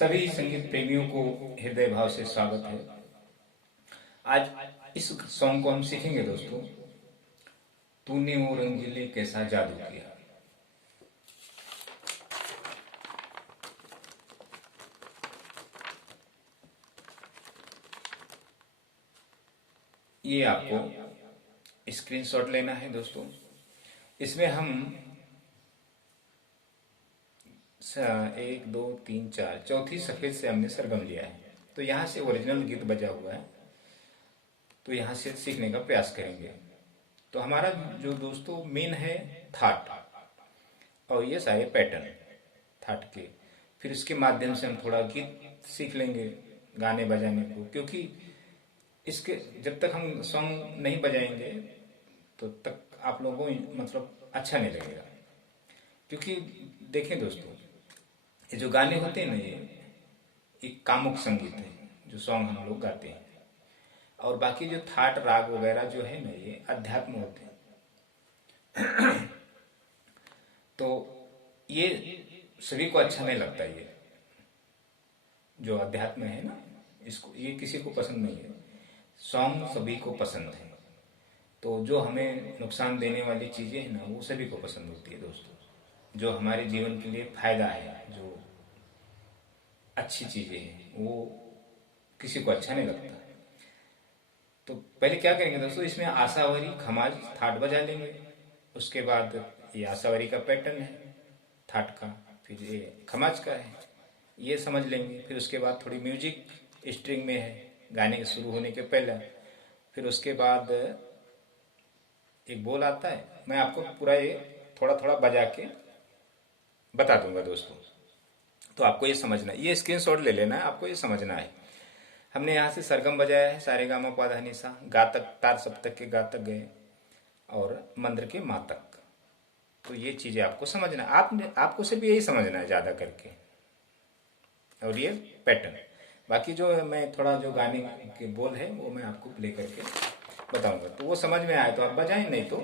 सभी संगीत प्रेमियों को हृदय भाव से स्वागत है। आज इस सॉन्ग को हम सीखेंगे दोस्तों। तूने वो रंगीले कैसा जादू किया। ये आपको स्क्रीनशॉट लेना है दोस्तों। इसमें हम 1 2 3 4 चौथी सफेद से हमने सरगम लिया है। तो यहाँ से ओरिजिनल गीत बजा हुआ है, तो यहाँ से सीखने का प्रयास करेंगे। तो हमारा जो दोस्तों मेन है थाट, और ये सारे पैटर्न थाट के। फिर इसके माध्यम से हम थोड़ा गीत सीख लेंगे गाने बजाने को, क्योंकि इसके जब तक हम सॉन्ग नहीं बजाएंगे तो तक आप लोगों को मतलब अच्छा नहीं लगेगा। क्योंकि देखें दोस्तों, ये जो गाने होते हैं ना, ये एक कामुक संगीत है जो सॉन्ग हम लोग गाते हैं। और बाकी जो थाट राग वगैरह जो है ना, ये अध्यात्म होते हैं। तो ये सभी को अच्छा नहीं लगता। ये जो अध्यात्म है ना, इसको ये किसी को पसंद नहीं है। सॉन्ग सभी को पसंद है। तो जो हमें नुकसान देने वाली चीजें हैं ना, वो सभी को पसंद होती है दोस्तों। जो हमारे जीवन के लिए फायदा है, जो अच्छी चीजें हैं, वो किसी को अच्छा नहीं लगता। तो पहले क्या करेंगे दोस्तों, इसमें आशावरी खमाज थाट बजा लेंगे। उसके बाद ये आशावरी का पैटर्न है थाट का, फिर ये खमाज का है, ये समझ लेंगे। फिर उसके बाद थोड़ी म्यूजिक स्ट्रिंग में है गाने के शुरू होने के पहले। फिर उसके बाद एक बोल आता है, मैं आपको पूरा ये थोड़ा थोड़ा बजा के बता दूंगा दोस्तों। तो आपको ये समझना है, ये स्क्रीनशॉट ले लेना है, आपको ये समझना है। हमने यहाँ से सरगम बजाया है, सारे गामा पा धा नि सा, गा तक तार सप्तक के गा तक गए, और मंद्र के मा तक। तो ये चीजें आपको समझना है, आपको सिर्फ यही समझना है ज्यादा करके। और ये पैटर्न, बाकी जो मैं थोड़ा जो गाने के बोल है वो मैं आपको प्ले करके बताऊंगा। तो वो समझ में आए तो आप बजाएं, नहीं तो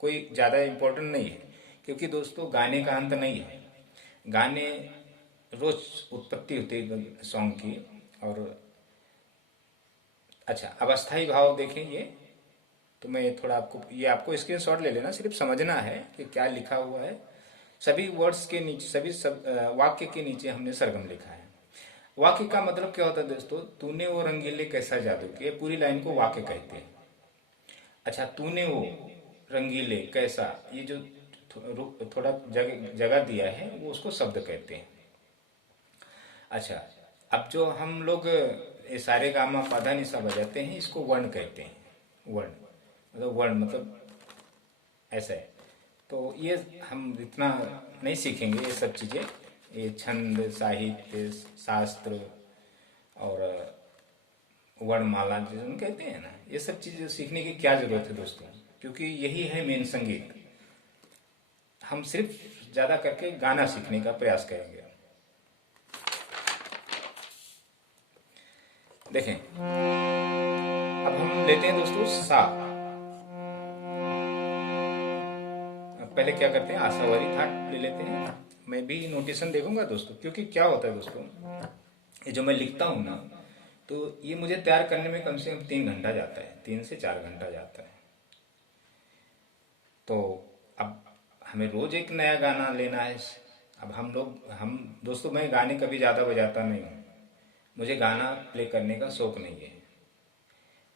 कोई ज्यादा इम्पोर्टेंट नहीं है। क्योंकि दोस्तों गाने का अंत नहीं है। गाने रोज उत्पत्ति होती है सॉन्ग की। और अच्छा, अब अस्थाई भाव देखें ये। तो मैं थोड़ा आपको स्क्रीनशॉट ले लेना, सिर्फ समझना है कि क्या लिखा हुआ है। सभी वर्ड्स के नीचे, वाक्य के नीचे हमने सरगम लिखा है। वाक्य का मतलब क्या होता है दोस्तों, तूने वो रंगीले कैसा जादू किया, पूरी लाइन को वाक्य कहते हैं। अच्छा, तूने वो रंगीले कैसा, ये जो थोड़ा जगह दिया है वो उसको शब्द कहते हैं। अच्छा, अब जो हम लोग ये सारे गामा पाधा निशा बजाते हैं, इसको वर्ण कहते हैं। वर्ण मतलब ऐसा है। तो ये हम इतना नहीं सीखेंगे ये सब चीजें, ये छंद, साहित्य, शास्त्र और वर्णमाला जिसे कहते हैं ना, ये सब चीजें सीखने की क्या जरूरत है दोस्तों, क्योंकि यही है मेन संगीत। हम सिर्फ ज्यादा करके गाना सीखने का प्रयास करेंगे। देखें, अब हम लेते हैं दोस्तों सा। पहले क्या करते हैं, आशावारी थाट ले लेते हैं। मैं भी नोटेशन देखूंगा दोस्तों, क्योंकि क्या होता है दोस्तों, ये जो मैं लिखता हूं ना, तो ये मुझे तैयार करने में कम से कम 3 घंटा जाता है, 3 से 4 घंटा जाता है। तो अब हमें रोज एक नया गाना लेना है। अब हम दोस्तों, मैं गाने कभी ज्यादा बजाता नहीं हूँ। मुझे गाना प्ले करने का शौक नहीं है।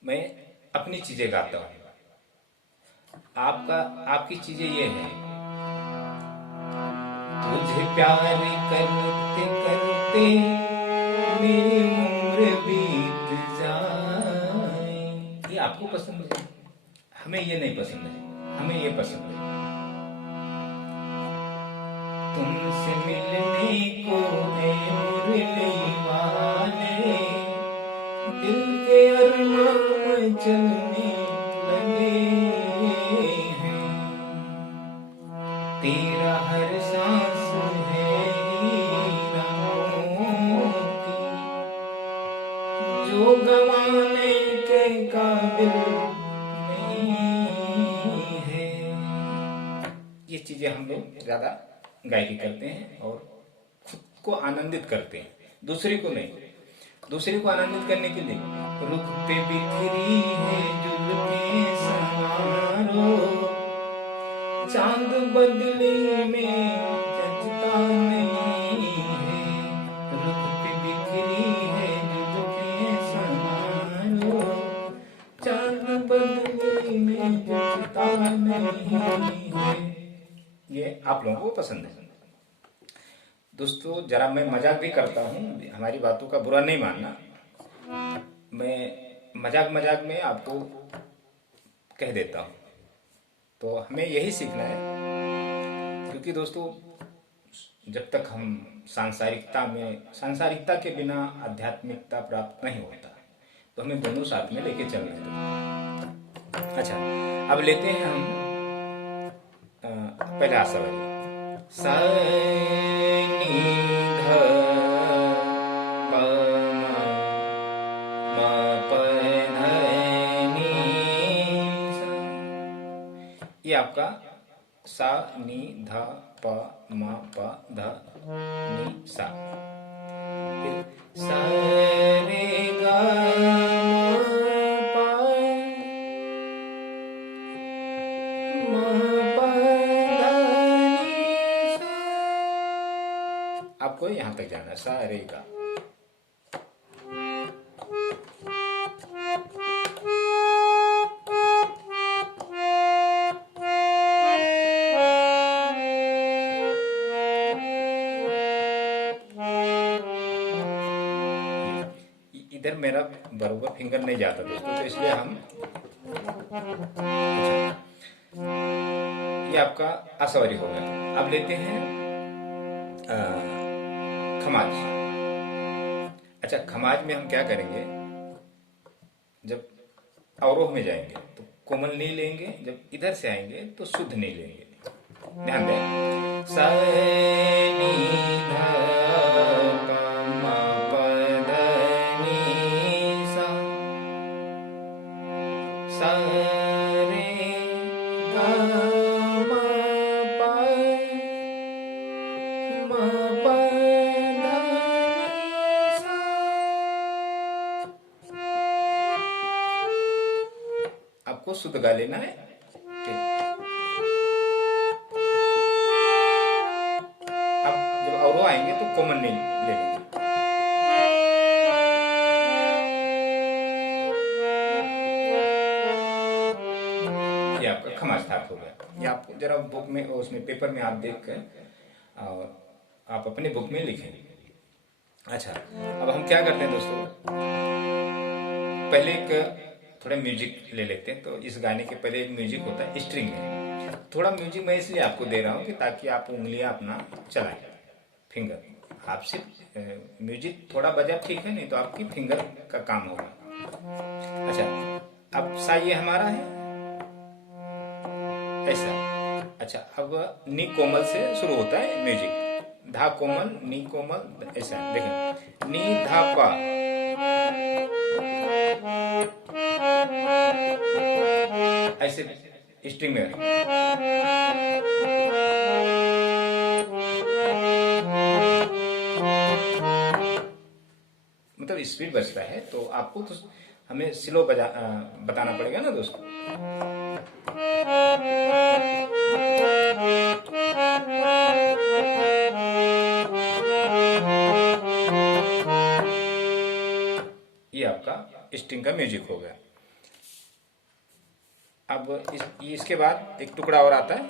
मैं अपनी चीजें गाता हूँ। आपकी चीजें ये है, तुझे प्यार करते करते मेरी उम्र बीत जाए। ये आपको पसंद है, हमें ये नहीं पसंद है। हमें ये पसंद है, तुमसे मिलने को ए मुरली वाले, दिल के अरमान चलने लगे हैं। तेरा हर सांस है हीरा मोती, जो गवाने के काबिल नहीं है। ये चीजें हम लोग ज्यादा गायकी करते हैं और खुद को आनंदित करते हैं। दूसरे को नहीं, दूसरे को आनंदित करने के लिए। रुख पे बिखरी है जुल्फें संवारो, चांद बदले में जचता नहीं है। रुख पे बिखरी है जुल्फें संवारो, चांद बदले में जचता नहीं है। ये आप लोगों को पसंद है दोस्तों। जरा मैं मजाक भी करता हूँ, हमारी बातों का बुरा नहीं मानना। मैं मजाक मजाक में आपको कह देता हूँ, तो हमें यही सीखना है। क्योंकि दोस्तों जब तक हम सांसारिकता के बिना आध्यात्मिकता प्राप्त नहीं होता, तो हमें दोनों साथ में लेके चलना है। अच्छा, अब लेते हैं हम पहले आशावादी। सा नी ध प म प ध नी सा। ये आपका सा नी ध प म प ध नी सा। फिर सा रे गा आपको यहां तक जाना है, सा रे गा। इधर मेरा बराबर फिंगर नहीं जाता दोस्तों, तो इसलिए हम अच्छा, ये आपका आशावारी हो गया। अब लेते हैं खमाज। अच्छा, खमाज में हम क्या करेंगे, जब अवरोह में जाएंगे तो कोमल नहीं लेंगे, जब इधर से आएंगे तो शुद्ध नहीं लेंगे। ध्यान दें, सा नी धा प म प ध नी सा, सा रे गा म प म प ध नी सा। आपको शुद्ध गा लेना है। अब जब अवरोह आएंगे तो कॉमन नहीं ले लेंगे। ये आपका खमाज स्थाप हो गया। ये आप जरा बुक में और उसमें पेपर में आप देख कर और आप अपने बुक में लिखेंगे। अच्छा, अब हम क्या करते हैं दोस्तों, पहले एक थोड़ा म्यूजिक ले लेते हैं। तो इस गाने के पहले एक म्यूजिक होता है स्ट्रिंग में। थोड़ा म्यूजिक मैं इसलिए आपको दे रहा हूँ कि ताकि आप उंगलियां अपना चलाएं, फिंगर। आप सिर्फ म्यूजिक थोड़ा बजा ठीक है, नहीं तो आपकी फिंगर का काम होगा। अच्छा, अब सा ये हमारा है ऐसा। अच्छा, अब नी कोमल से शुरू होता है म्यूजिक। धा कोमल, नी कोमल, ऐसा देखें, नी धा पा, ऐसे स्ट्रिंग में। मतलब स्पीड बचता है, तो आपको तो हमें स्लो बताना पड़ेगा ना दोस्तों। ये आपका स्ट्रिंग का म्यूजिक हो गया। अब इसके बाद एक टुकड़ा और आता है,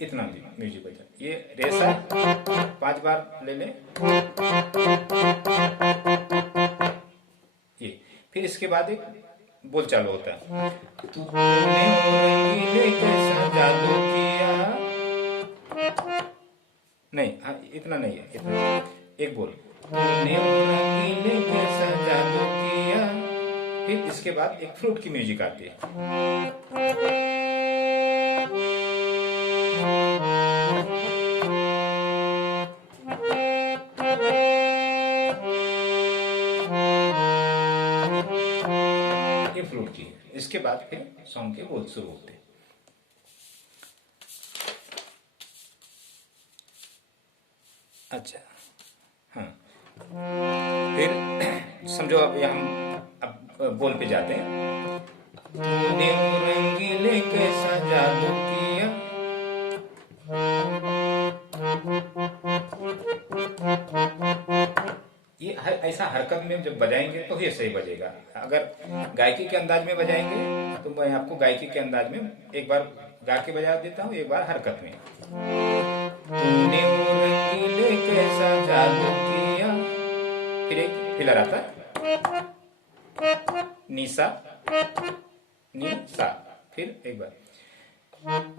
इतना भी म्यूजिक बजा। ये रेसा 5 बार ले लें। ये फिर इसके बाद एक बोल चालू होता है, तूने रंगीले कैसा जादू किया। नहीं, हाँ, इतना नहीं है, इतना एक बोल, तूने रंगीले कैसा जादू किया। फिर इसके बाद एक फ्लूट की म्यूजिक आती है। ये फ्लूट की। इसके बाद फिर सॉन्ग के बोल शुरू होते हैं। अच्छा, हाँ। फिर समझो अब ये हम अब बोल पे जाते हैं। तूने वो रंगीले कैसा जादू किया। ये ऐसा हरकत में जब बजाएंगे तो ये सही बजेगा। अगर गायकी के अंदाज में बजाएंगे तो मैं आपको गायकी के अंदाज में एक बार गा के बजा देता हूँ, एक बार हरकत में। तूने वो रंगीले कैसा जादू किया, फिर एक फिलर आता है, निसा निसा, फिर एक बार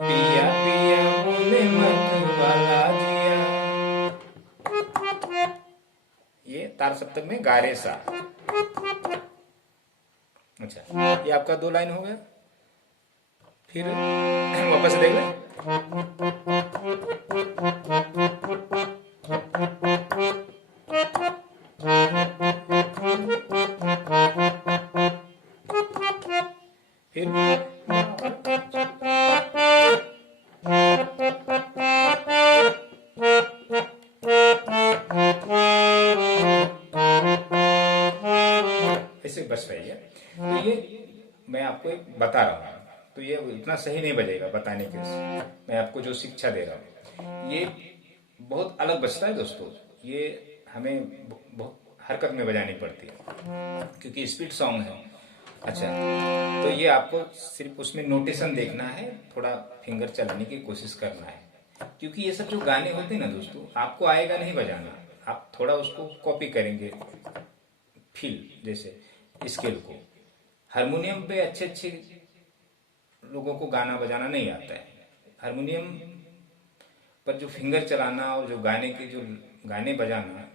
पिया पिया बोले मत वाला जिया। ये तार सप्तक में गा रे सा। अच्छा, ये आपका 2 लाइन हो गया। फिर वापस से देख लें। फिर ऐसे बस रही है। तो ये मैं आपको एक बता रहा हूँ, तो ये इतना सही नहीं बजेगा बताने के लिए। मैं आपको जो शिक्षा दे रहा हूँ ये बहुत अलग बजता है दोस्तों। ये हमें बहुत हरकत में बजानी पड़ती है क्योंकि स्पीड सॉन्ग है। अच्छा, तो ये आपको सिर्फ उसमें नोटेशन देखना है, थोड़ा फिंगर चलाने की कोशिश करना है। क्योंकि ये सब जो गाने होते हैं ना दोस्तों, आपको आएगा नहीं बजाना, आप थोड़ा उसको कॉपी करेंगे, फील जैसे स्केल को। हारमोनियम पे अच्छे अच्छे लोगों को गाना बजाना नहीं आता है। हारमोनियम पर जो फिंगर चलाना और जो गाने के जो गाने बजाना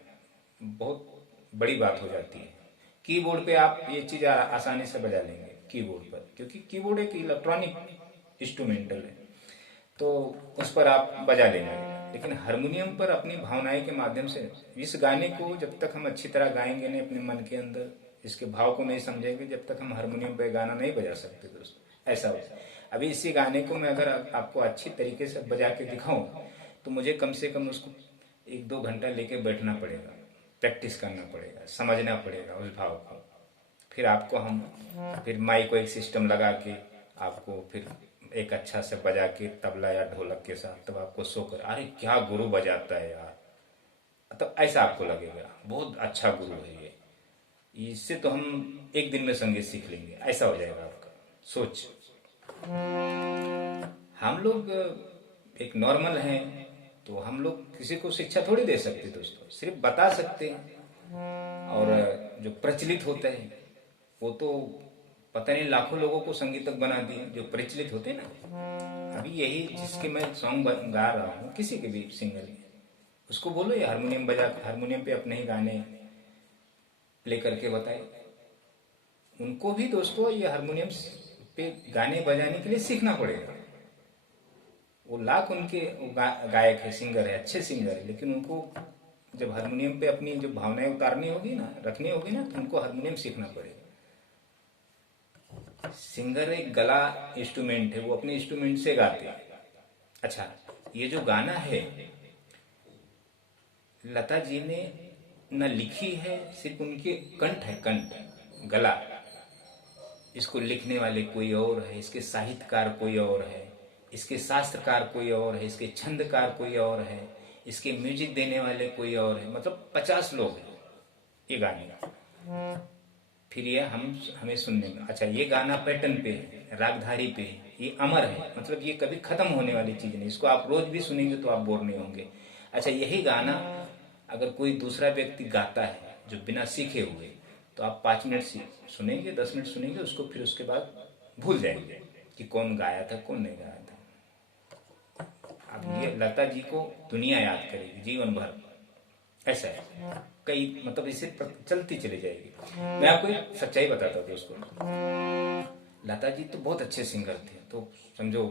बहुत बड़ी बात हो जाती है। कीबोर्ड पे आप ये चीज आसानी से बजा लेंगे कीबोर्ड पर, क्योंकि कीबोर्ड एक इलेक्ट्रॉनिक इंस्ट्रूमेंटल है, तो उस पर आप बजा लेंगे। लेकिन हारमोनियम पर अपनी भावनाएं के माध्यम से इस गाने को जब तक हम अच्छी तरह गाएंगे नहीं अपने मन के अंदर, इसके भाव को नहीं समझेंगे, जब तक हम हारमोनियम पर गाना नहीं बजा सकते दोस्तों। ऐसा होता है। अभी इसी गाने को मैं अगर आपको अच्छी तरीके से बजा के दिखाऊं तो मुझे कम से कम उसको 1-2 घंटा लेके बैठना पड़ेगा, प्रैक्टिस करना पड़ेगा, समझना पड़ेगा उस भाव को। फिर आपको हम फिर माइक को एक सिस्टम लगा के आपको फिर एक अच्छा से बजा के तबला या ढोलक के साथ तब आपको शो कर, अरे क्या गुरु बजाता है यार, तो ऐसा आपको लगेगा बहुत अच्छा गुरु है ये, इससे तो हम एक दिन में संगीत सीख लेंगे, ऐसा हो जाएगा आपका सोच। हम लोग एक नॉर्मल हैं तो हम लोग किसी को शिक्षा थोड़ी दे सकते दोस्तों, सिर्फ बता सकते हैं। और जो प्रचलित होते हैं वो तो पता नहीं लाखों लोगों को संगीतक बना दिए जो प्रचलित होते हैं ना। अभी यही जिसके मैं सॉन्ग गा रहा हूँ, किसी के भी सिंगर उसको बोलो ये हारमोनियम बजा, हारमोनियम पे अपने ही गाने प्ले करके बताए। उनको भी दोस्तों ये हारमोनियम पे गाने बजाने के लिए सीखना पड़ेगा। वो लाख उनके गायक है, सिंगर है, अच्छे सिंगर है, लेकिन उनको जब हारमोनियम पे अपनी जो भावनाएं उतारनी होगी ना, रखनी होगी ना, तो उनको हारमोनियम सीखना पड़ेगा। सिंगर एक गला इंस्ट्रूमेंट है, वो अपने इंस्ट्रूमेंट से गाते हैं। अच्छा, ये जो गाना है लता जी ने न लिखी है, सिर्फ उनके कंठ है, कंठ गला। इसको लिखने वाले कोई और है, इसके साहित्यकार कोई और है, इसके शास्त्रकार कोई और है, इसके छंदकार कोई और है, इसके म्यूजिक देने वाले कोई और है, मतलब 50 लोग हैं ये गाने का। फिर ये हमें सुनने में अच्छा, ये गाना पैटर्न पे है, रागधारी पे है, ये अमर है, मतलब ये कभी खत्म होने वाली चीज नहीं, इसको आप रोज भी सुनेंगे तो आप बोर नहीं होंगे। अच्छा, यही गाना अगर कोई दूसरा व्यक्ति गाता है जो बिना सीखे हुए, तो आप 5 मिनट सुनेंगे, 10 मिनट सुनेंगे उसको, फिर उसके बाद भूल जाएंगे कि कौन गाया था कौन नहीं गाया था। अब ये लता जी को दुनिया याद करेगी जीवन भर, ऐसा है। कई मतलब इसे चलती चली जाएगी। मैं आपको एक सच्चाई बताता हूँ दोस्तों, लता जी तो बहुत अच्छे सिंगर थे, तो समझो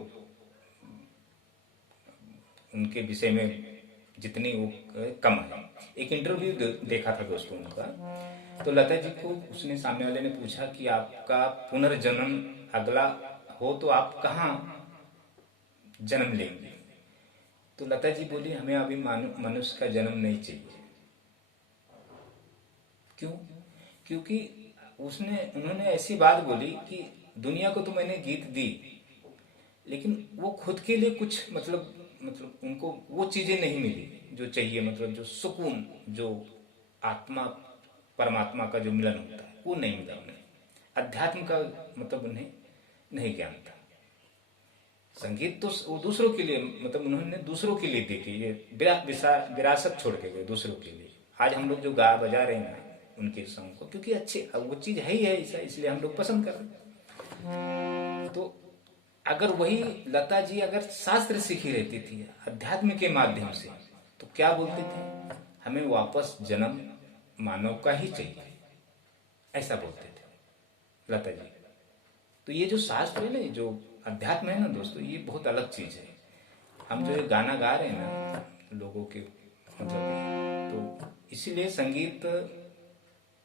उनके विषय में जितनी वो कम है। एक इंटरव्यू देखा था दोस्तों उनका, तो लता जी को उसने सामने वाले ने पूछा कि आपका पुनर्जन्म अगला हो तो आप कहाँ जन्म लेंगे। तो लता जी बोली हमें अभी मनुष्य का जन्म नहीं चाहिए। क्यों? क्योंकि उन्होंने ऐसी बात बोली कि दुनिया को तो मैंने गीत दी, लेकिन वो खुद के लिए कुछ मतलब उनको वो चीजें नहीं मिली जो चाहिए, मतलब जो सुकून, जो आत्मा परमात्मा का जो मिलन होता है वो नहीं मिला उन्हें। अध्यात्म का मतलब उन्हें नहीं ज्ञान था। संगीत तो वो दूसरों के लिए, मतलब उन्होंने दूसरों के लिए दी थी, ये विरासत छोड़ के गए दूसरों के लिए। आज हम लोग जो गा बजा रहे हैं उनके सॉन्ग को, क्योंकि अच्छे वो चीज है ही है ऐसा, इसलिए हम लोग पसंद कर रहे हैं। तो अगर वही लता जी अगर शास्त्र सीखी रहती थी अध्यात्म के माध्यम से, तो क्या बोलती थी? हमें वापस जन्म मानव का ही चाहिए, ऐसा बोलते थे लता जी। तो ये जो शास्त्र है ना, जो अध्यात्म है ना दोस्तों, ये बहुत अलग चीज है। हम जो ये गाना गा रहे हैं ना लोगों के मतलब, तो इसीलिए संगीत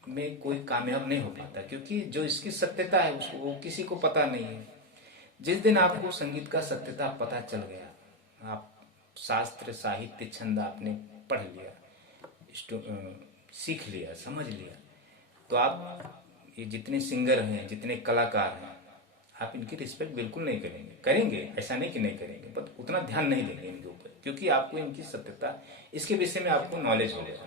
में कोई कामयाब नहीं हो पाता, क्योंकि जो इसकी सत्यता है उसको वो किसी को पता नहीं है। जिस दिन आपको संगीत का सत्यता पता चल गया, आप शास्त्र साहित्य छंद आपने पढ़ लिया, सीख लिया, समझ लिया, तो आप ये जितने सिंगर हैं, जितने कलाकार हैं, आप इनकी रिस्पेक्ट बिल्कुल नहीं करेंगे। करेंगे, ऐसा नहीं कि नहीं करेंगे, बट उतना ध्यान नहीं देंगे इनके ऊपर, क्योंकि आपको इनकी सत्यता, इसके विषय में आपको नॉलेज हो जाएगा।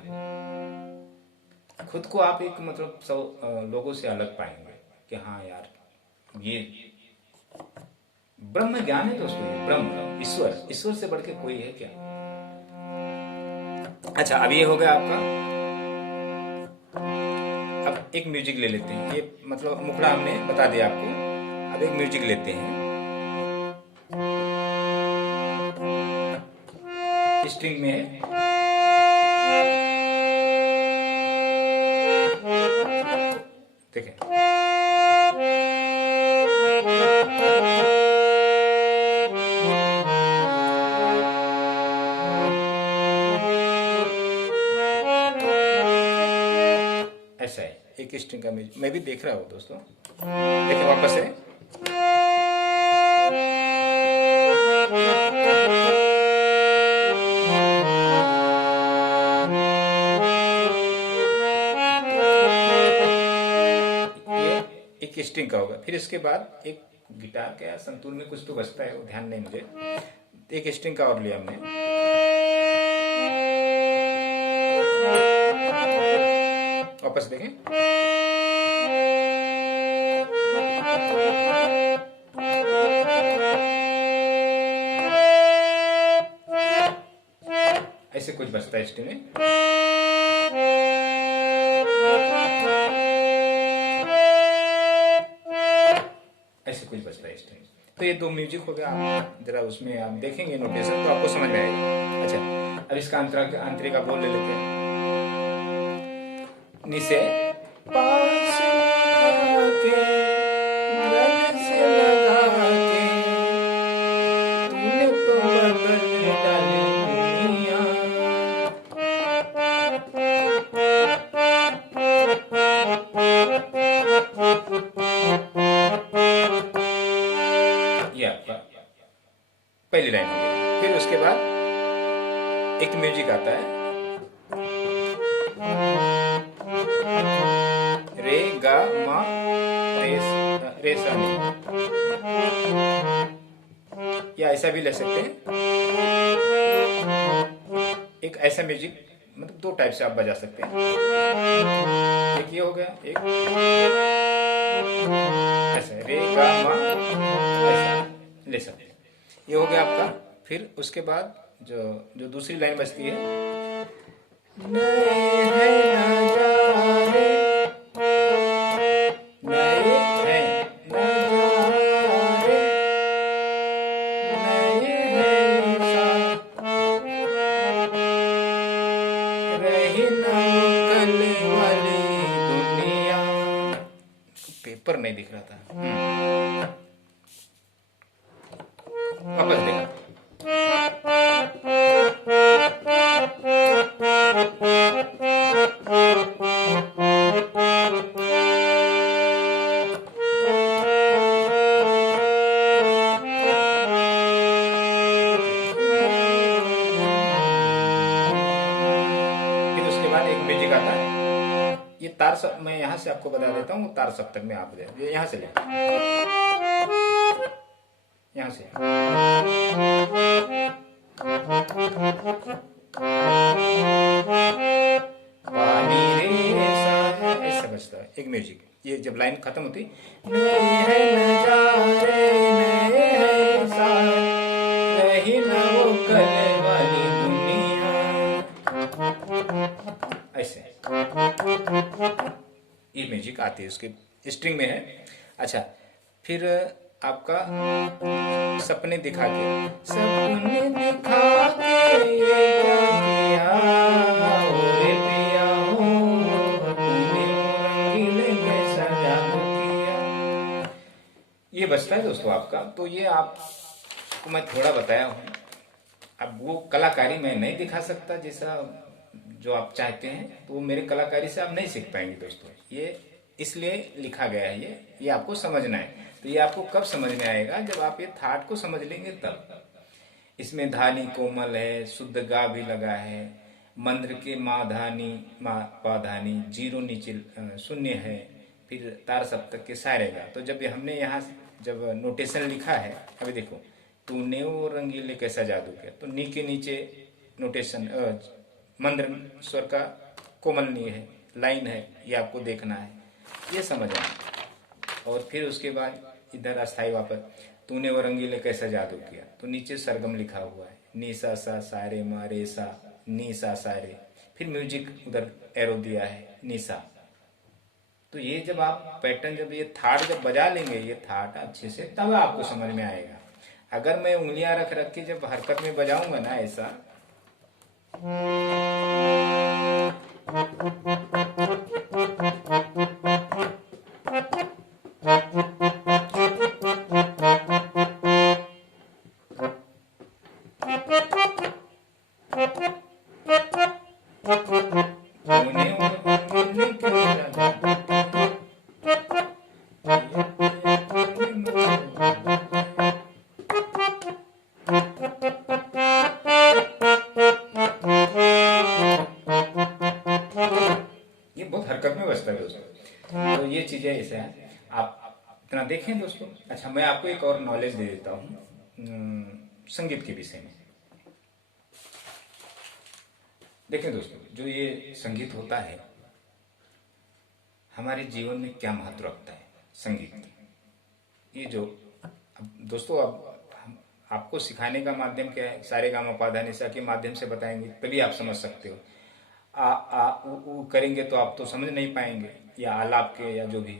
खुद को आप एक मतलब सब लोगों से अलग पाएंगे कि हाँ यार, ये ब्रह्म ज्ञान है दोस्तों, ये ब्रह्म, ईश्वर से बढ़ के कोई है क्या? अच्छा, अब ये हो गया आपका। अब एक म्यूजिक ले लेते हैं, ये मतलब मुखड़ा हमने बता दिया आपको। अब एक म्यूजिक लेते हैं, स्ट्रिंग में है। देखें, ऐसा है एक स्ट्रिंग का म्यूजिक। मैं भी देख रहा हूँ दोस्तों, देखिए वापस है। एक स्ट्रिंग का होगा, फिर इसके बाद एक गिटार का या संतूर में कुछ तो बजता है, वो ध्यान नहीं मुझे। एक स्ट्रिंग का और लिया हमने, वापस देखें। ऐसे कुछ बजता है स्ट्रिंग में। ऐसे कुछ बजता है स्ट्रिंग। तो ये दो म्यूजिक हो गया। आप जरा उसमें आप देखेंगे नोटेशन तो आपको समझ में आएगा। अच्छा, अब इसका आंतरिका बोल ले लेते हैं। निसे पास के रंग से लगा के तूने तो बदल डाली दुनिया। ये आपका पहली लाइन हो गई। फिर उसके बाद एक म्यूजिक आता है, रे गा मा रे सा नी, या ऐसा भी ले सकते हैं। एक ऐसा म्यूजिक मतलब दो टाइप से आप बजा सकते हैं। एक ये हो गया, एक ऐसा रे गा मा, ऐसा ले सकते हैं। ये हो गया आपका। फिर उसके बाद जो जो दूसरी लाइन बजती है, नए हैं नजारे, नए हैं नजारे, नए हैं निशा, रही ना कल वाली दुनिया। पेपर नहीं दिख रहा था। वापस देखा, मैं यहाँ से आपको बता देता हूँ, तार सप्तक में आप यहाँ से ले, यहाँ से पानी रे सा, ऐसा बजता है एक म्यूजिक। ये जब लाइन खत्म होती, रही ना वो कल वाली दुनिया, ऐसे ये म्यूजिक आती है, उसके स्ट्रिंग में है। अच्छा, फिर आपका सपने दिखा के, सपने दिखा के ये क्या किया रे पिया हो, तूने रंगीले कैसा जादू किया, ये बजता है दोस्तों आपका। तो ये आपको मैं थोड़ा बताया हूँ। अब वो कलाकारी मैं नहीं दिखा सकता जैसा जो आप चाहते हैं, तो वो मेरे कलाकारी से आप नहीं सीख पाएंगे दोस्तों। ये इसलिए लिखा गया है, ये आपको समझना है। तो ये आपको कब समझ में आएगा, जब आप ये थाट को समझ लेंगे तब। इसमें धानी कोमल है, शुद्ध गा भी लगा है, मंद्र के माँ धानी माँ पा धानी, जीरो नीचे शून्य है, फिर तार सप्तक के सारे गा। तो जब हमने यहाँ जब नोटेशन लिखा है, अभी देखो, तूने वो रंगीले कैसा जादू किया, तो नी के नीचे नोटेशन मंद्र स्वर का कोमल नी है, लाइन है, ये आपको देखना है, ये समझना। और फिर उसके बाद इधर अस्थाई वापस, तूने वो रंगीले कैसा जादू किया, तो नीचे सरगम लिखा हुआ है, नी सा सा सारे मा रे सा, नी सा सारे, फिर म्यूजिक उधर एरो दिया है नी सा। तो ये जब आप पैटर्न, जब ये थाट जब बजा लेंगे, ये थाट अच्छे से, तब आपको समझ में आएगा। अगर मैं उंगलियां रख रख के जब हरकत में बजाऊंगा ना ऐसा, ये बहुत हरकत में बजता है दोस्तों। तो ये चीजें ऐसे हैं, आप इतना देखें दोस्तों। अच्छा, मैं आपको एक और नॉलेज दे देता हूँ संगीत के विषय में। देखें दोस्तों, जो ये संगीत होता है हमारे जीवन में क्या महत्व रखता है संगीत, ये जो दोस्तों अब आपको सिखाने का माध्यम क्या है, सारे गामा पा धा नि सा के माध्यम से बताएंगे, तभी आप समझ सकते हो। आ उ करेंगे तो आप तो समझ नहीं पाएंगे, या आलाप के या जो भी।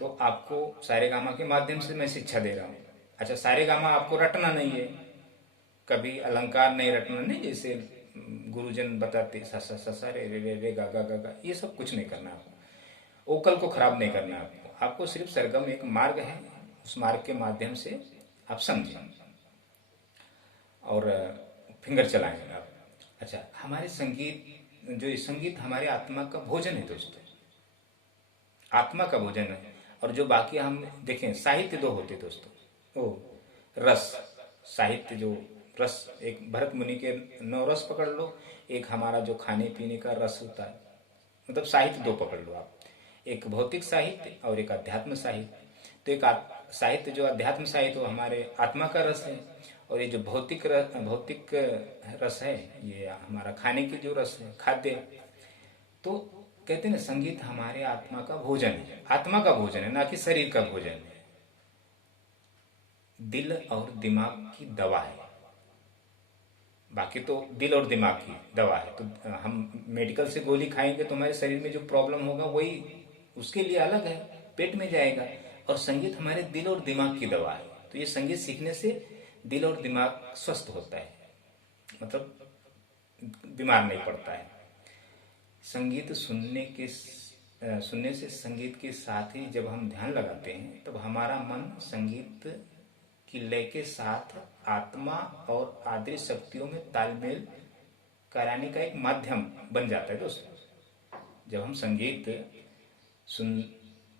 तो आपको सारे गामा के माध्यम से मैं शिक्षा दे रहा हूँ। अच्छा, सारे गामा आपको रटना नहीं है, कभी अलंकार नहीं रटना, नहीं जैसे गुरुजन बताते सा सा सा सा रे रे गा गा गा गा, ये सब कुछ नहीं करना आपको। ओकल को खराब नहीं करना आपको सिर्फ सरगम एक मार्ग है, उस मार्ग के माध्यम से आप समझें और फिंगर चलाएंगे आप। अच्छा, हमारे संगीत, जो संगीत हमारे आत्मा का भोजन है दोस्तों, आत्मा का भोजन है। और जो बाकी हम देखें, साहित्य दो होते दोस्तों, ओ रस, साहित्य जो रस, एक भरत मुनि के 9 रस पकड़ लो, एक हमारा जो खाने पीने का रस होता है, मतलब साहित्य दो पकड़ लो आप, एक भौतिक साहित्य और एक अध्यात्म साहित्य। तो एक साहित्य जो अध्यात्म साहित्य वो हमारे आत्मा का रस है, और ये जो भौतिक रस है ये हमारा खाने की जो रस है, खाद्य। तो कहते हैं ना, संगीत हमारे आत्मा का भोजन है, आत्मा का भोजन है, ना कि शरीर का भोजन है। दिल और दिमाग की दवा है, बाकी तो दिल और दिमाग की दवा है। तो हम मेडिकल से गोली खाएंगे तो हमारे शरीर में जो प्रॉब्लम होगा वही उसके लिए अलग है, पेट में जाएगा। और संगीत हमारे दिल और दिमाग की दवा है। तो ये संगीत सीखने से दिल और दिमाग स्वस्थ होता है, मतलब बीमार नहीं पड़ता है। संगीत सुनने से, संगीत के साथ ही जब हम ध्यान लगाते हैं, तब हमारा मन संगीत की लय के साथ आत्मा और आदि शक्तियों में तालमेल कराने का एक माध्यम बन जाता है दोस्तों। जब हम संगीत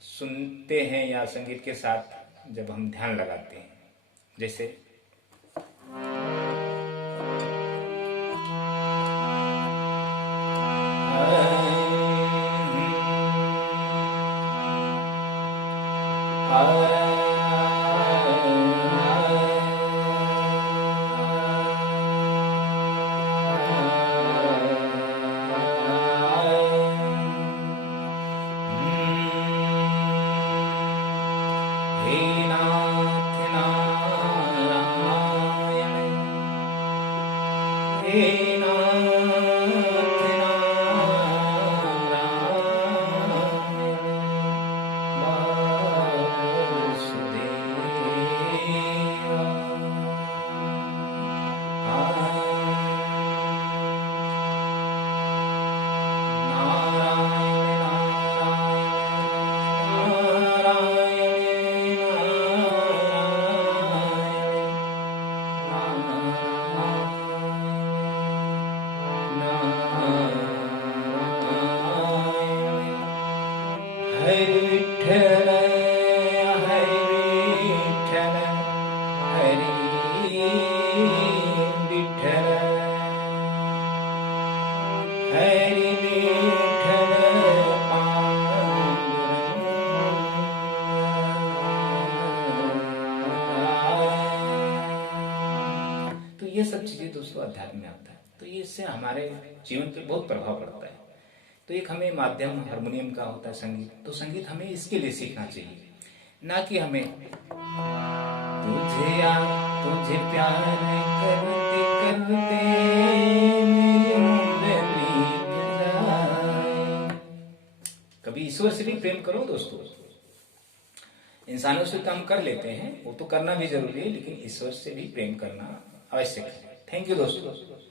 सुनते हैं या संगीत के साथ जब हम ध्यान लगाते हैं, जैसे हे नाथ हरि विठ्ठल हरि विठ्ठल हरि विठ्ठल हरि विठ्ठल तो ये सब चीजें दोस्तों अध्यात्म में आता है। तो ये इससे हमारे जीवन पे बहुत प्रभाव पड़ता है। तो एक हमें माध्यम हारमोनियम का होता है संगीत, तो संगीत हमें इसके लिए सीखना चाहिए, ना कि हमें तुझे प्यार करते करते कभी ईश्वर से भी प्रेम करो दोस्तों। इंसानों से तो हम कर लेते हैं, वो तो करना भी जरूरी है, लेकिन ईश्वर से भी प्रेम करना आवश्यक है। थैंक यू दोस्तों।